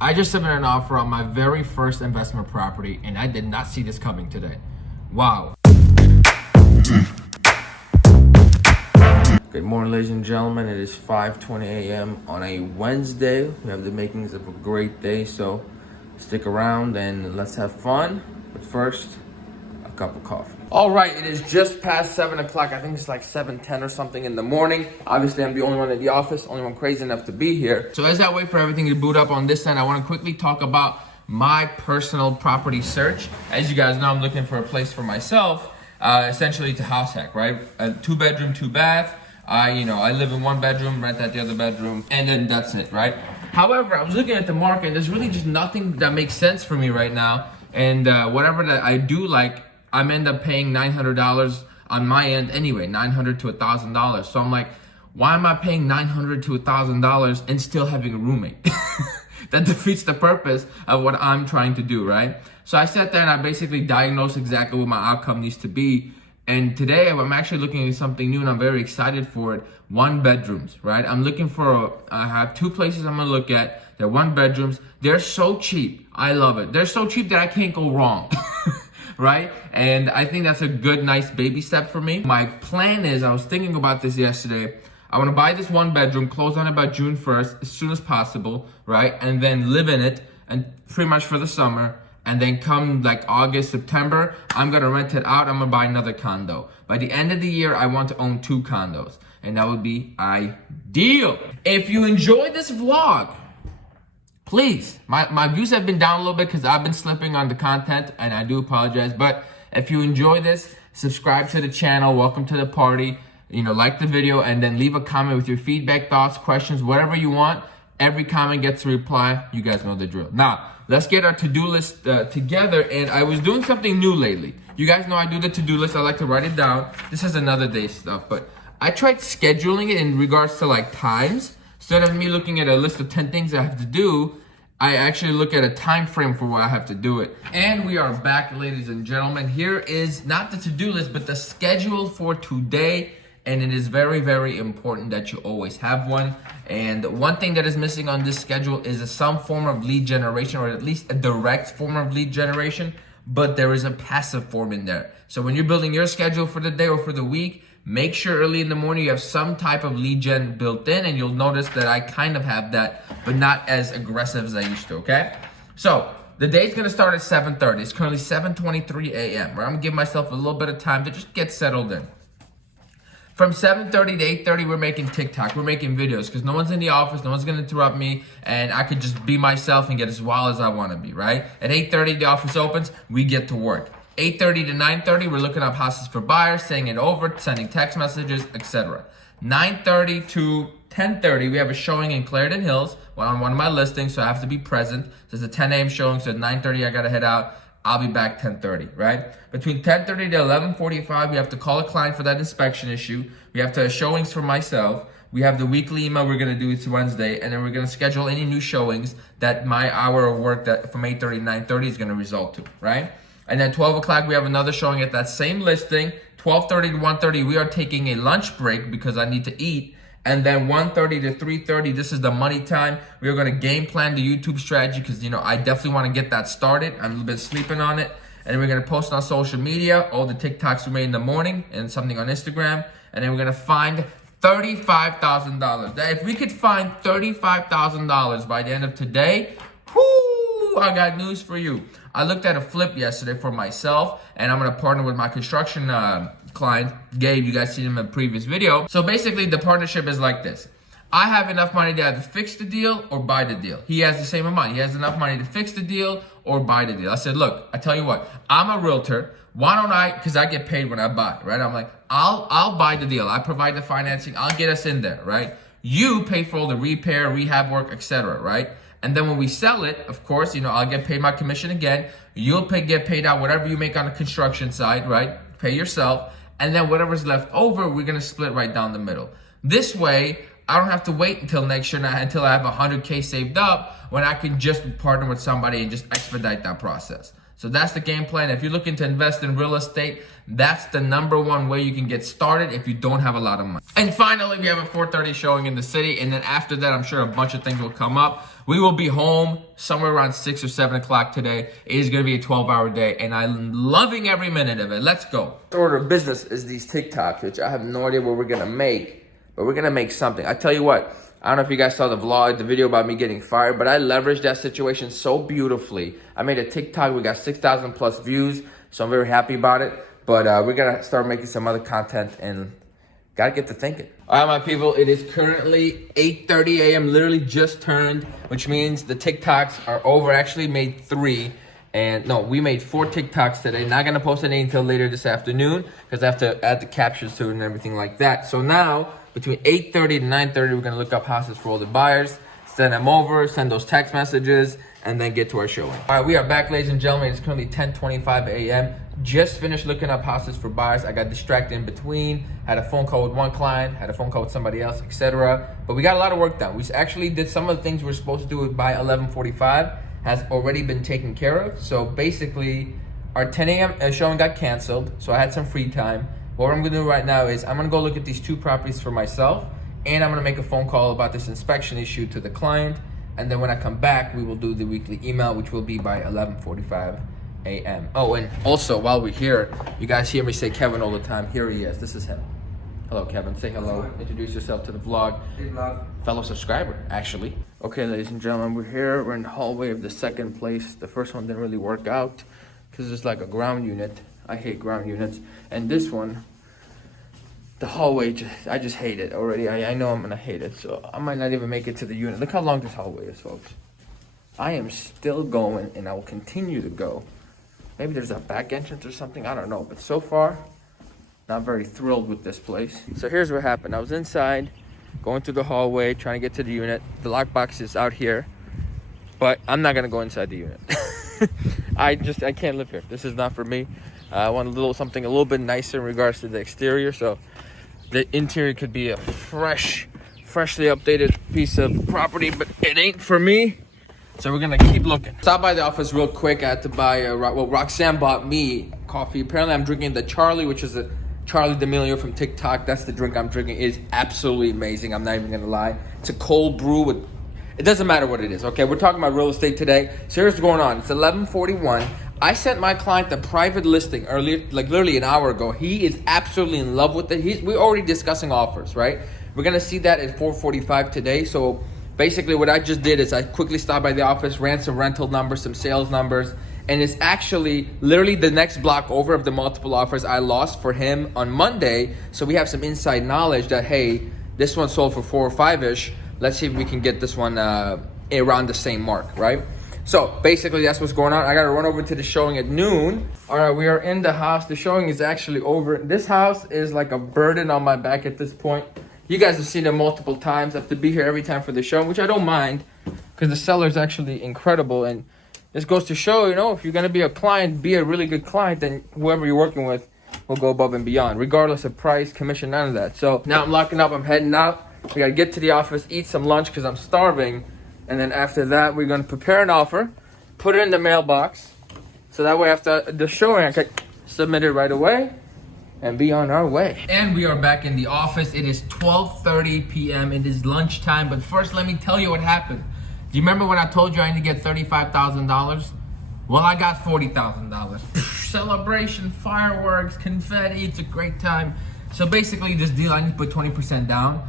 I just submitted an offer on my very first investment property, and I did not see this coming today. Wow. Good morning, ladies and gentlemen. It is 5:20 a.m. on a Wednesday. We have the makings of a great day, so stick around and let's have fun. But first, a cup of coffee. All right, it is just past 7 o'clock. I think it's like 7:10 or something in the morning. Obviously, I'm the only one in the office, only one crazy enough to be here. So as I wait for everything to boot up on this end, I want to quickly talk about my personal property search. As you guys know, I'm looking for a place for myself, essentially to house hack, right? A 2-bedroom, 2-bath. I live in 1 bedroom, rent out the other bedroom, and then that's it, right? However, I was looking at the market, and there's really just nothing that makes sense for me right now. And whatever that I do like, I'm end up paying $900 on my end anyway, $900 to $1,000. So I'm like, why am I paying $900 to $1,000 and still having a roommate? That defeats the purpose of what I'm trying to do, right? So I sat there and I basically diagnosed exactly what my outcome needs to be. And today I'm actually looking at something new and I'm very excited for it. 1 bedrooms, right? I'm looking for, I have 2 places I'm gonna look at. They're 1 bedrooms. They're so cheap. I love it. They're so cheap that I can't go wrong. Right? And I think that's a good, nice baby step for me. My plan is, I was thinking about this yesterday, I want to buy this 1 bedroom, close on it by June 1st, as soon as possible, right? And then live in it, and pretty much for the summer. And then come like August, September, I'm going to rent it out. I'm going to buy another condo. By the end of the year, I want to own 2 condos. And that would be ideal. If you enjoyed this vlog, please, my views have been down a little bit because I've been slipping on the content, and I do apologize. But if you enjoy this, subscribe to the channel. Welcome to the party. Like the video, and then leave a comment with your feedback, thoughts, questions, whatever you want. Every comment gets a reply. You guys know the drill. Now, let's get our to-do list together. And I was doing something new lately. You guys know I do the to-do list. I like to write it down. This is another day stuff, but I tried scheduling it in regards to like times. Instead of me looking at a list of 10 things I have to do, I actually look at a time frame for what I have to do it. And we are back, ladies and gentlemen. Here is not the to-do list, but the schedule for today. And it is very, very important that you always have one. And one thing that is missing on this schedule is some form of lead generation, or at least a direct form of lead generation, but there is a passive form in there. So when you're building your schedule for the day or for the week, make sure early in the morning you have some type of lead gen built in, and you'll notice that I kind of have that, but not as aggressive as I used to, okay? So the day's gonna start at 7:30. It's currently 7:23 a.m., where I'm gonna give myself a little bit of time to just get settled in. From 7:30 to 8:30, we're making TikTok. We're making videos because no one's in the office, no one's gonna interrupt me, and I could just be myself and get as wild as I wanna be, right? At 8:30, the office opens, we get to work. 8:30 to 9:30, we're looking up houses for buyers, saying it over, sending text messages, etc. 9:30 to 10:30, we have a showing in Clarendon Hills on one of my listings, so I have to be present. There's a 10 a.m. showing, so at 9:30, I gotta head out. I'll be back 10:30, right? Between 10:30 to 11:45, we have to call a client for that inspection issue. We have to have showings for myself. We have the weekly email we're gonna do. It's Wednesday, and then we're gonna schedule any new showings that my hour of work that from 8:30 to 9:30 is gonna result to, right? And then 12 o'clock, we have another showing at that same listing. 12:30 to 1:30, we are taking a lunch break because I need to eat. And then 1:30 to 3:30, this is the money time. We are going to game plan the YouTube strategy because, I definitely want to get that started. I'm a little bit sleeping on it. And then we're going to post on social media, all the TikToks we made in the morning and something on Instagram. And then we're going to find $35,000. If we could find $35,000 by the end of today, whoo, I got news for you. I looked at a flip yesterday for myself, and I'm going to partner with my construction client, Gabe. You guys seen him in a previous video. So basically, the partnership is like this. I have enough money to either fix the deal or buy the deal. He has the same amount. He has enough money to fix the deal or buy the deal. I said, look, I tell you what, I'm a realtor. Why don't I, because I get paid when I buy, right? I'm like, I'll buy the deal. I provide the financing. I'll get us in there, right? You pay for all the repair, rehab work, etc., right? And then when we sell it, of course, I'll get paid my commission again. You'll get paid out whatever you make on the construction side, right? Pay yourself. And then whatever's left over, we're going to split right down the middle. This way, I don't have to wait until next year, until I have 100K saved up, when I can just partner with somebody and just expedite that process. So that's the game plan. If you're looking to invest in real estate, that's the #1 way you can get started if you don't have a lot of money. And finally, we have a 4:30 showing in the city. And then after that, I'm sure a bunch of things will come up. We will be home somewhere around 6 or 7 o'clock today. It is going to be a 12-hour day, and I'm loving every minute of it. Let's go. The order of business is these TikToks, which I have no idea what we're going to make, but we're going to make something. I tell you what, I don't know if you guys saw the vlog, the video about me getting fired, but I leveraged that situation so beautifully. I made a TikTok. We got 6,000 plus views, so I'm very happy about it. But we're going to start making some other content and got to get to thinking. All right, my people, it is currently 8:30 a.m., literally just turned, which means the TikToks are over. Actually made 3. And no, we made 4 TikToks today. Not going to post any until later this afternoon because I have to add the captions to it and everything like that. So now, between 8:30 to 9:30, we're going to look up houses for all the buyers, send them over, send those text messages, and then get to our showing. All right, we are back, ladies and gentlemen. It's currently 10:25 a.m. Just finished looking up houses for buyers. I got distracted in between. Had a phone call with one client, had a phone call with somebody else, etc. But we got a lot of work done. We actually did some of the things we were supposed to do by 11:45 has already been taken care of. So basically, our 10 a.m. showing got canceled. So I had some free time. What I'm gonna do right now is I'm gonna go look at these 2 properties for myself, and I'm gonna make a phone call about this inspection issue to the client. And then when I come back, we will do the weekly email, which will be by 11:45 a.m. Oh, and also while we're here, you guys hear me say Kevin all the time. Here he is. This is him. Hello, Kevin. Say hello. Introduce yourself to the vlog. Hey, vlog. Fellow subscriber, actually. Okay, ladies and gentlemen, we're here. We're in the hallway of the second place. The first one didn't really work out because it's like a ground unit. I hate ground units. And this one, the hallway, I just hate it already. I know I'm gonna hate it, so I might not even make it to the unit. Look how long this hallway is, folks. I am still going, and I will continue to go. Maybe there's a back entrance or something, I don't know. But so far, not very thrilled with this place. So here's what happened. I was inside, going through the hallway, trying to get to the unit. The lockbox is out here, but I'm not gonna go inside the unit. I can't live here. This is not for me. I want something a little bit nicer in regards to the exterior. So the interior could be a freshly updated piece of property, but it ain't for me. So we're gonna keep looking. Stop by the office real quick. I had to buy Roxanne bought me coffee. Apparently I'm drinking the Charlie, which is a Charlie D'Amelio from TikTok. That's the drink I'm drinking. It is absolutely amazing. I'm not even gonna lie. It's a cold brew with, it doesn't matter what it is, okay? We're talking about real estate today. So here's what's going on. It's 11:41. I sent my client the private listing earlier, like literally an hour ago. He is absolutely in love with it. We're already discussing offers, right? We're gonna see that at 4:45 today. So basically what I just did is I quickly stopped by the office, ran some rental numbers, some sales numbers, and it's actually literally the next block over of the multiple offers I lost for him on Monday. So we have some inside knowledge that, hey, this one sold for 4 or 5-ish. Let's see if we can get this one around the same mark, right? So basically that's what's going on. I gotta run over to the showing at noon. All right, we are in the house. The showing is actually over. This house is like a burden on my back at this point. You guys have seen it multiple times. I have to be here every time for the show, which I don't mind because the seller is actually incredible. And this goes to show, you know, if you're going to be a client, be a really good client, then whoever you're working with will go above and beyond, regardless of price, commission, none of that. So now I'm locking up. I'm heading out. We got to get to the office, eat some lunch because I'm starving. And then after that, we're going to prepare an offer, put it in the mailbox. So that way after the showing, I can submit it right away and be on our way. And we are back in the office. It is 12:30 p.m. It is lunchtime. But first, let me tell you what happened. Do you remember when I told you I need to get $35,000? Well, I got $40,000. Celebration, fireworks, confetti. It's a great time. So basically, this deal, I need to put 20% down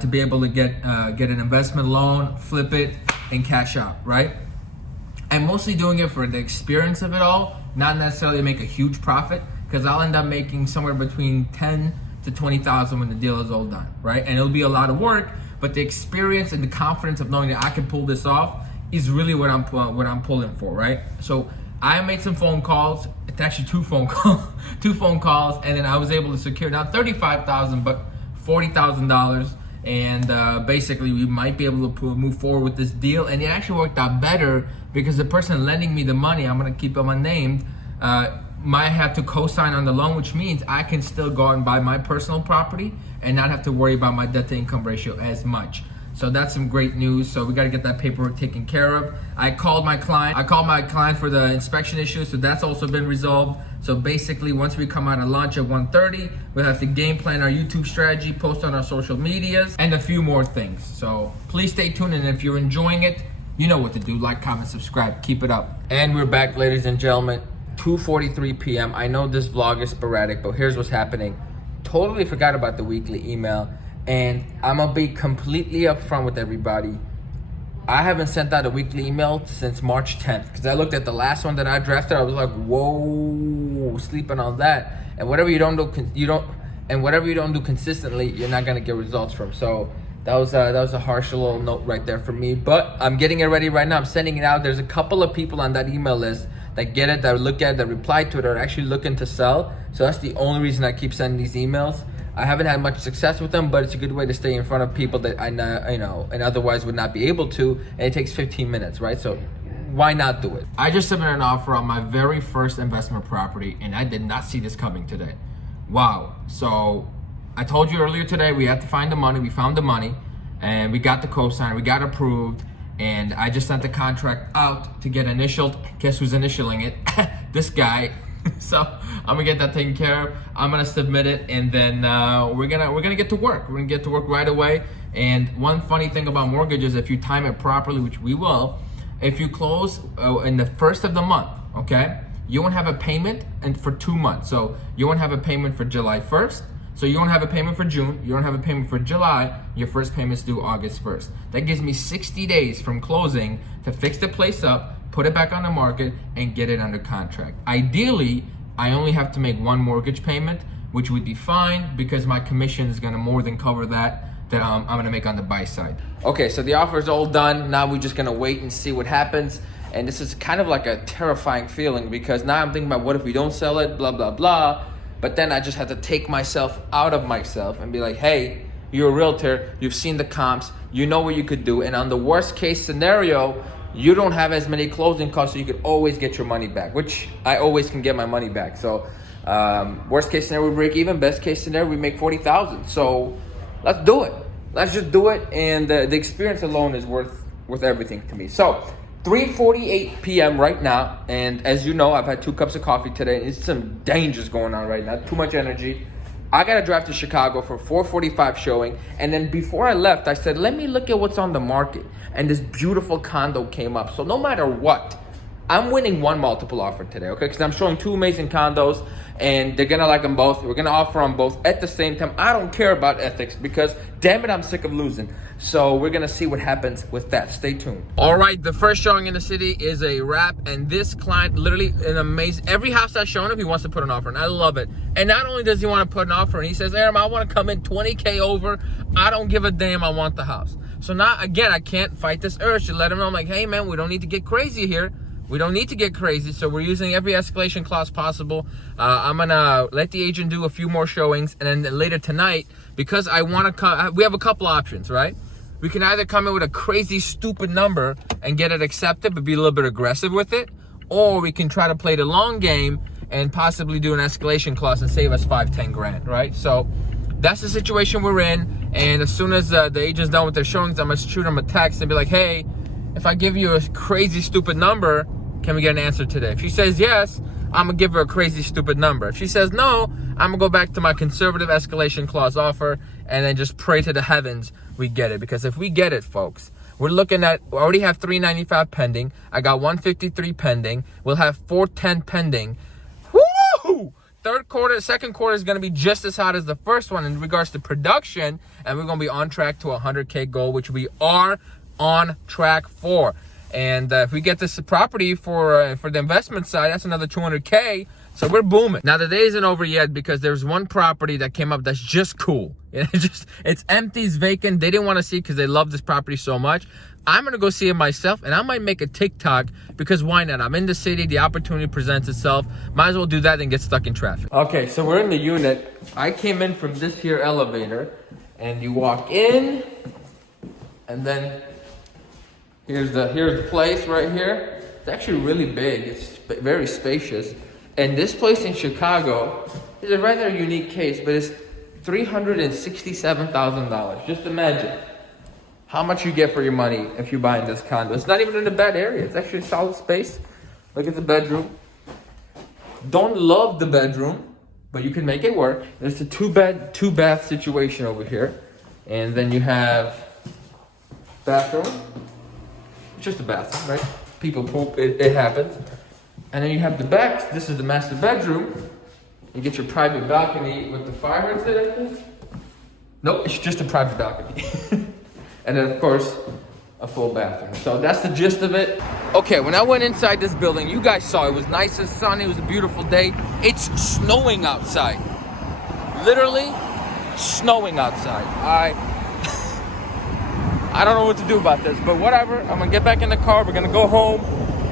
to be able to get an investment loan, flip it, and cash out, right? I'm mostly doing it for the experience of it all, not necessarily make a huge profit, because I'll end up making somewhere between 10 to 20,000 when the deal is all done, right? And it'll be a lot of work, but the experience and the confidence of knowing that I can pull this off is really what I'm pulling for, right? So I made some phone calls. It's actually two phone calls, and then I was able to secure not $35,000 but $40,000, and basically we might be able to move forward with this deal. And it actually worked out better because the person lending me the money, I'm gonna keep them unnamed, might have to co-sign on the loan, which means I can still go and buy my personal property and not have to worry about my debt to income ratio as much. So that's some great news. So we got to get that paperwork taken care of. I called my client for the inspection issue, so that's also been resolved. So basically, once we come out of lunch at 1:30, we'll have to game plan our YouTube strategy, post on our social medias, and a few more things. So please stay tuned, and if you're enjoying it, you know what to do. Like, comment, subscribe. Keep it up. And we're back, ladies and gentlemen. 2:43 p.m. I know this vlog is sporadic, but here's what's happening. Totally forgot about the weekly email. And I'm gonna be completely upfront with everybody. I haven't sent out a weekly email since March 10th because I looked at the last one that I drafted. I was like, whoa, sleeping on that. And whatever you don't do, whatever you don't do consistently, you're not gonna get results from. So that was a harsh little note right there for me. But I'm getting it ready right now. I'm sending it out. There's a couple of people on that email list that get it, that look at it, that reply to it, are actually looking to sell. So that's the only reason I keep sending these emails. I haven't had much success with them, but it's a good way to stay in front of people that I know, and otherwise would not be able to. And it takes 15 minutes, right? So why not do it? I just submitted an offer on my very first investment property, and I did not see this coming today. Wow. So I told you earlier today, we had to find the money. We found the money, and we got the cosign. We got approved, and I just sent the contract out to get initialed. Guess who's initialing it? This guy. So I'm gonna get that taken care of. I'm gonna submit it, and then we're gonna get to work. We're gonna get to work right away. And one funny thing about mortgages, if you time it properly, which we will, if you close in the first of the month, okay, you won't have a payment and for 2 months. So you won't have a payment for July 1st. So you won't have a payment for June. You don't have a payment for July. Your first payment's due August 1st. That gives me 60 days from closing to fix the place up, put it back on the market, and get it under contract. Ideally, I only have to make one mortgage payment, which would be fine because my commission is gonna more than cover that I'm gonna make on the buy side. Okay, so the offer is all done. Now we're just gonna wait and see what happens. And this is kind of like a terrifying feeling because now I'm thinking about what if we don't sell it, blah, blah, blah. But then I just have to take myself out of myself and be like, hey, you're a realtor, you've seen the comps, you know what you could do. And on the worst case scenario, you don't have as many closing costs, so you could always get your money back, which I always can get my money back. So worst case scenario, we break even. Best case scenario, we make 40,000. So let's do it. Let's just do it. And the experience alone is worth everything to me. So 3:48 p.m. right now. And as you know, I've had 2 cups of coffee today. It's some dangers going on right now. Too much energy. I got to drive to Chicago for 4:45 showing. And then before I left, I said, let me look at what's on the market. And this beautiful condo came up. So no matter what, I'm winning one multiple offer today, okay? Because I'm showing 2 amazing condos, and they're going to like them both. We're going to offer on both at the same time. I don't care about ethics because, damn it, I'm sick of losing. So we're going to see what happens with that. Stay tuned. All right, the first showing in the city is a wrap, and this client, literally an amazing, every house I've shown him, he wants to put an offer, and I love it. And not only does he want to put an offer, and he says, Aram, I want to come in 20K over. I don't give a damn. I want the house. So now, again, I can't fight this urge to let him know, I'm like, hey, man, we don't need to get crazy here. We don't need to get crazy, so we're using every escalation clause possible. I'm gonna let the agent do a few more showings, and then later tonight, because I want to come, we have a couple options, right? We can either come in with a crazy, stupid number and get it accepted, but be a little bit aggressive with it, or we can try to play the long game and possibly do an escalation clause and save us 5-10 grand, right? So that's the situation we're in, and as soon as the agent's done with their showings, I'm gonna shoot them a text and be like, hey, if I give you a crazy, stupid number, can we get an answer today? If she says yes, I'm gonna give her a crazy, stupid number. If she says no, I'm gonna go back to my conservative escalation clause offer and then just pray to the heavens we get it. Because if we get it, folks, we're looking at, we already have 395 pending. I got 153 pending. We'll have 410 pending. Woo! Second quarter is going to be just as hot as the first one in regards to production, and we're going to be on track to a 100K goal, which we are on track for. And if we get this property for the investment side, that's another 200K. So we're booming. Now the day isn't over yet because there's one property that came up that's just cool. It's empty, it's vacant. They didn't want to see it because they love this property so much. I'm gonna go see it myself, and I might make a TikTok because why not? I'm in the city, the opportunity presents itself. Might as well do that than get stuck in traffic. Okay, so we're in the unit. I came in from this here elevator, and you walk in, and then here's the place right here. It's actually really big. It's very spacious. And this place in Chicago is a rather unique case, but it's $367,000. Just imagine how much you get for your money if you buy in this condo. It's not even in a bad area. It's actually a solid space. Look at the bedroom. Don't love the bedroom, but you can make it work. There's a 2-bed, 2-bath situation over here. And then you have bathroom. It's just a bathroom, right? People poop, it happens. And then you have the back. This is the master bedroom. You get your private balcony with the fire exit, I think. Nope, it's just a private balcony. And then, of course, a full bathroom. So that's the gist of it. Okay, when I went inside this building, you guys saw it was nice and sunny. It was a beautiful day. It's snowing outside. Literally snowing outside. I don't know what to do about this, but whatever. I'm gonna get back in the car. We're gonna go home,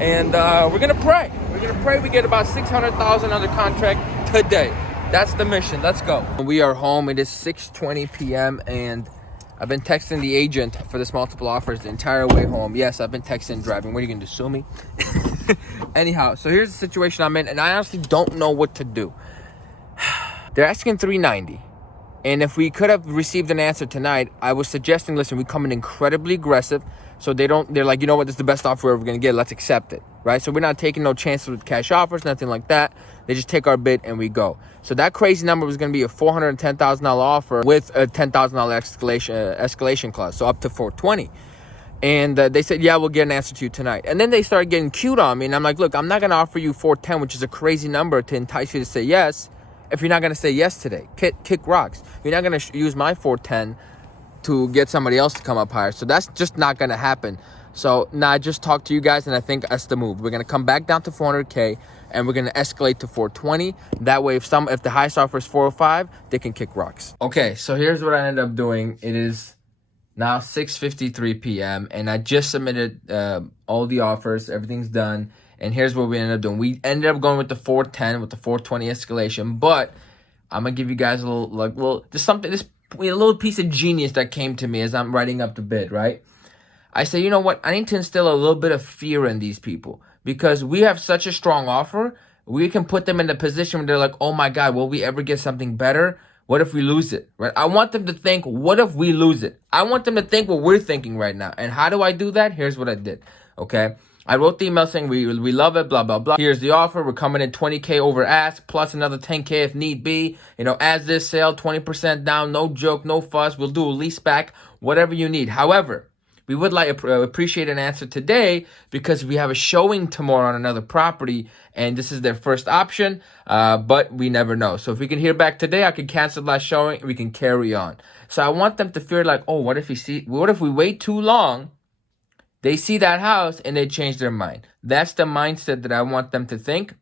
and we're gonna pray. We're gonna pray we get about 600,000 under contract today. That's the mission. Let's go. We are home. It is 6:20 p.m. and I've been texting the agent for this multiple offers the entire way home. Yes, I've been texting and driving. What are you gonna do, sue me? Anyhow, so here's the situation I'm in, and I honestly don't know what to do. They're asking $390. And if we could have received an answer tonight, I was suggesting, listen, we come in incredibly aggressive. So they're like, you know what, this is the best offer we're ever gonna get. Let's accept it, right? So we're not taking no chances with cash offers, nothing like that. They just take our bid and we go. So that crazy number was gonna be a $410,000 offer with a $10,000 escalation clause, so up to $420. And they said, yeah, we'll get an answer to you tonight. And then they started getting cute on me, and I'm like, look, I'm not gonna offer you $410, which is a crazy number to entice you to say yes, if you're not gonna say yes today. Kick rocks. You're not gonna use my $410 to get somebody else to come up higher. So that's just not gonna happen. So now I just talked to you guys, and I think that's the move. We're gonna come back down to 400K, and we're gonna escalate to 420. That way, if the highest offer is 405, they can kick rocks. Okay, so here's what I ended up doing. It is now 6:53 p.m. and I just submitted all the offers. Everything's done. And here's what we ended up doing. We ended up going with the 410 with the 420 escalation. But I'm gonna give you guys a little there's a little piece of genius that came to me as I'm writing up the bid, right? I say, you know what? I need to instill a little bit of fear in these people because we have such a strong offer. We can put them in a position where they're like, oh my God, will we ever get something better? What if we lose it, right? I want them to think, what if we lose it? I want them to think what we're thinking right now. And how do I do that? Here's what I did, okay? I wrote the email saying we love it, blah, blah, blah. Here's the offer. We're coming in 20K over ask, plus another 10K if need be. You know, as this sale, 20% down, no joke, no fuss. We'll do a lease back, whatever you need. However, we would appreciate an answer today because we have a showing tomorrow on another property, and this is their first option, but we never know. So if we can hear back today, I can cancel that showing, and we can carry on. So I want them to fear like, oh, what if we wait too long? They see that house and they change their mind. That's the mindset that I want them to think.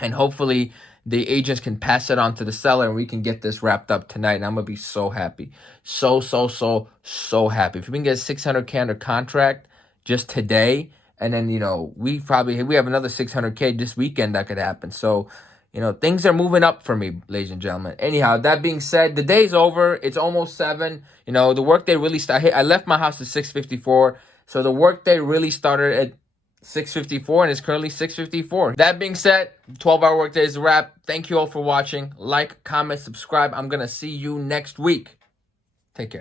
And hopefully the agents can pass it on to the seller and we can get this wrapped up tonight. And I'm going to be so happy. So happy. If we can get 600K under contract just today, and then, you know, we have another 600K this weekend that could happen. So, you know, things are moving up for me, ladies and gentlemen. Anyhow, that being said, the day's over. It's almost 7. You know, the workday really started. I left my house at 6:54. So the workday really started at 6:54 and it's currently 6:54. That being said, 12-hour workday is a wrap. Thank you all for watching. Like, comment, subscribe. I'm going to see you next week. Take care.